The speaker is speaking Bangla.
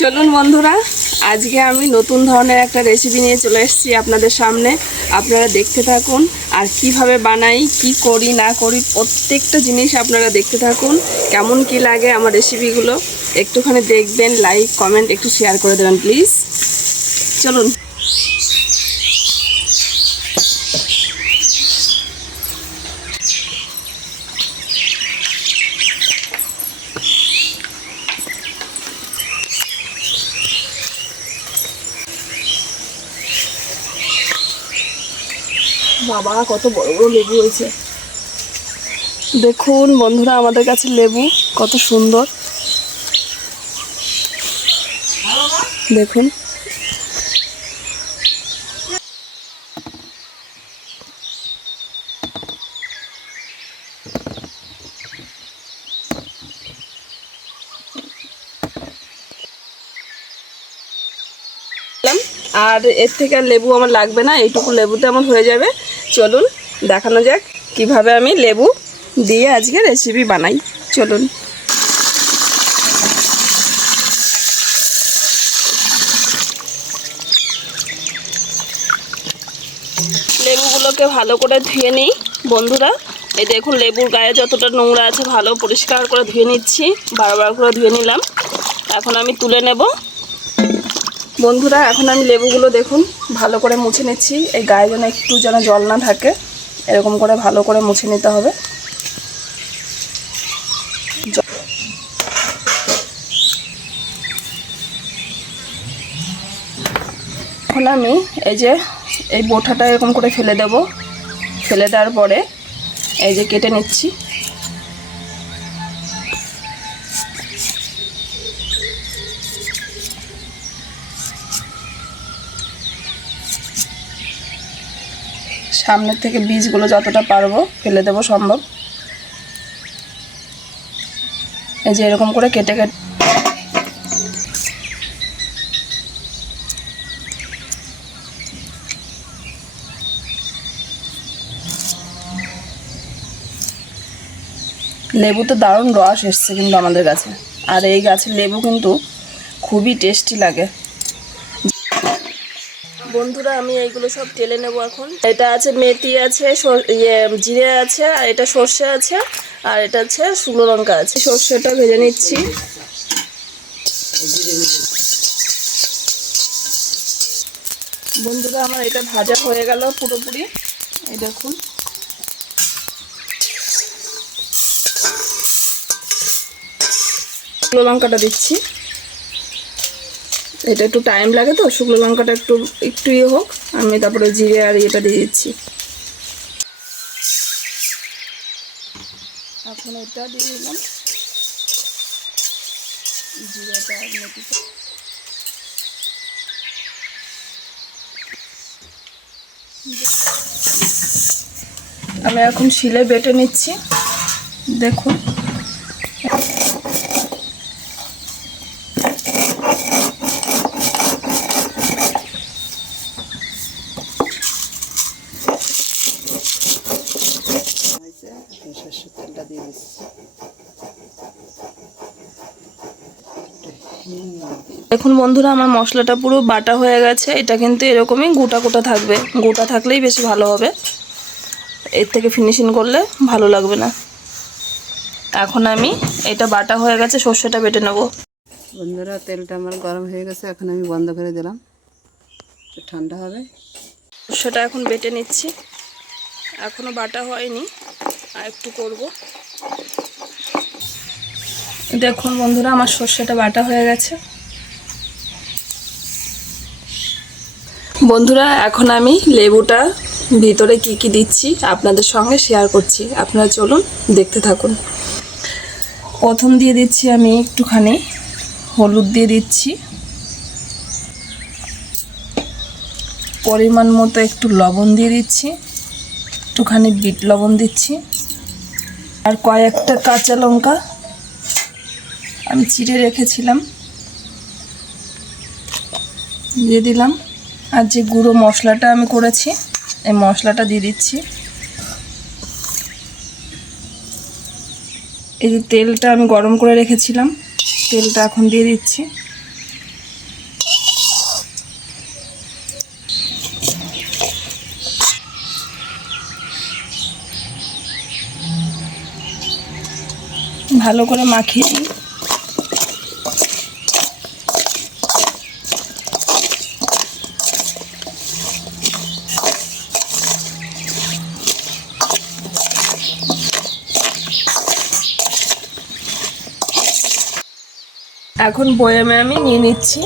চলুন বন্ধুরা, আজকে আমি নতুন ধরনের একটা রেসিপি নিয়ে চলে এসেছি আপনাদের সামনে। আপনারা দেখতে থাকুন আর কীভাবে বানাই, কি করি, না করি, প্রত্যেকটা জিনিস আপনারা দেখতে থাকুন। কেমন কি লাগে আমার রেসিপিগুলো একটুখানি দেখবেন লাইক কমেন্ট একটু শেয়ার করে দেবেন প্লিজ চলুন। বাবা, কত বড় বড় লেবু হয়েছে। দেখুন বন্ধুরা, আমাদের কাছে লেবু কত সুন্দর। দেখুন। আর এর থেকে আর লেবু আমার লাগবে না, এইটুকু লেবুতে আমার হয়ে যাবে। চলুন দেখানো যাক কীভাবে আমি লেবু দিয়ে আজকে রেসিপি বানাই। চলুন। লেবুগুলোকে ভালো করে ধুয়ে নিই। বন্ধুরা, এই দেখুন লেবুর গায়ে যতটা নোংরা আছে, ভালো পরিষ্কার করে ধুয়ে নিচ্ছি। বারবার করে ধুয়ে নিলাম। এখন আমি তুলে নেব। বন্ধুরা, এখন আমি লেবুগুলো দেখুন, ভালো করে মুছে নিচ্ছি। এই গায়ে যেন একটু যেন জল না থাকে, এরকম করে ভালো করে মুছে নিতে হবে। এখন আমি এই যে, এই বোঠাটা এরকম করে ফেলে দেব। ফেলে দেওয়ার পরে এই যে কেটে নিচ্ছি। সামনের থেকে বীজগুলো যতটা পারব ফেলে দেবো সম্ভব। এই যে এরকম করে কেটে কেটে লেবু তো দারুণ রস এসছে কিন্তু আমাদের কাছে আর এই গাছের লেবু কিন্তু খুবই টেস্টি লাগে। বন্ধুরা, আমি এইগুলো সব টেলে নেব এখন। এটা আছে মেথি আছে ইয়ে জিরে আছে, আর এটা সর্ষে আছে, আর এটা আছে শুকনো লঙ্কা আছে। সর্ষেটা ভেজে নিচ্ছি। বন্ধুরা, আমার এটা ভাজা হয়ে গেল পুরোপুরি। এই দেখুন। লঙ্কাটা দিচ্ছি। এটা একটু টাইম লাগে তো, শুকনো লঙ্কাটা একটু একটু ইয়ে হোক, আমি তারপরে জিরে আর ইয়েটা দিয়ে দিচ্ছি। এখন এটা দিয়ে দিলাম। জিরাটা আমি এখন শিলে বেটে নিচ্ছি। দেখুন। দিয়ে দিচ্ছি দেখুন বন্ধুরা আমার মশলাটা পুরো বাটা হয়ে গেছে। এটা কিন্তু এরকমই গোটা গোটা থাকবে। গোটা থাকলেই বেশি ভালো হবে। এর থেকে ফিনিশিং করলে ভালো লাগবে না। এখন আমি এটা বাটা হয়ে গেছে সর্ষেটা বেটে নেব। বন্ধুরা তেলটা আমার গরম হয়ে গেছে এখন আমি বন্ধ করে দিলাম। ঠান্ডা হবে। সর্ষেটা এখন বেটে নিচ্ছি। এখনও বাটা হয়নি। একটু করব। দেখুন বন্ধুরা, আমার সর্ষেটা বাটা হয়ে গেছে। বন্ধুরা, এখন আমি লেবুটা ভিতরে কি কি দিচ্ছি আপনাদের সঙ্গে শেয়ার করছি। আপনারা চলুন, দেখতে থাকুন। প্রথম দিয়ে দিচ্ছি আমি একটুখানি হলুদ দিয়ে দিচ্ছি। পরিমাণ মতো একটু লবণ দিয়ে দিচ্ছি। একটুখানি বিট লবণ দিচ্ছি। আর কয়েকটা কাঁচা লঙ্কা আমি চিড়ে রেখেছিলাম। দিয়ে দিলাম। আর যে গুঁড়ো মশলাটা আমি করেছি, এই মশলাটা দিয়ে দিচ্ছি। এই যে তেলটা আমি গরম করে রেখেছিলাম, তেলটা এখন দিয়ে দিচ্ছি। ভালো করে মাখিয়ে নিই। এখন বয়ামে আমি নিয়ে নিচ্ছি।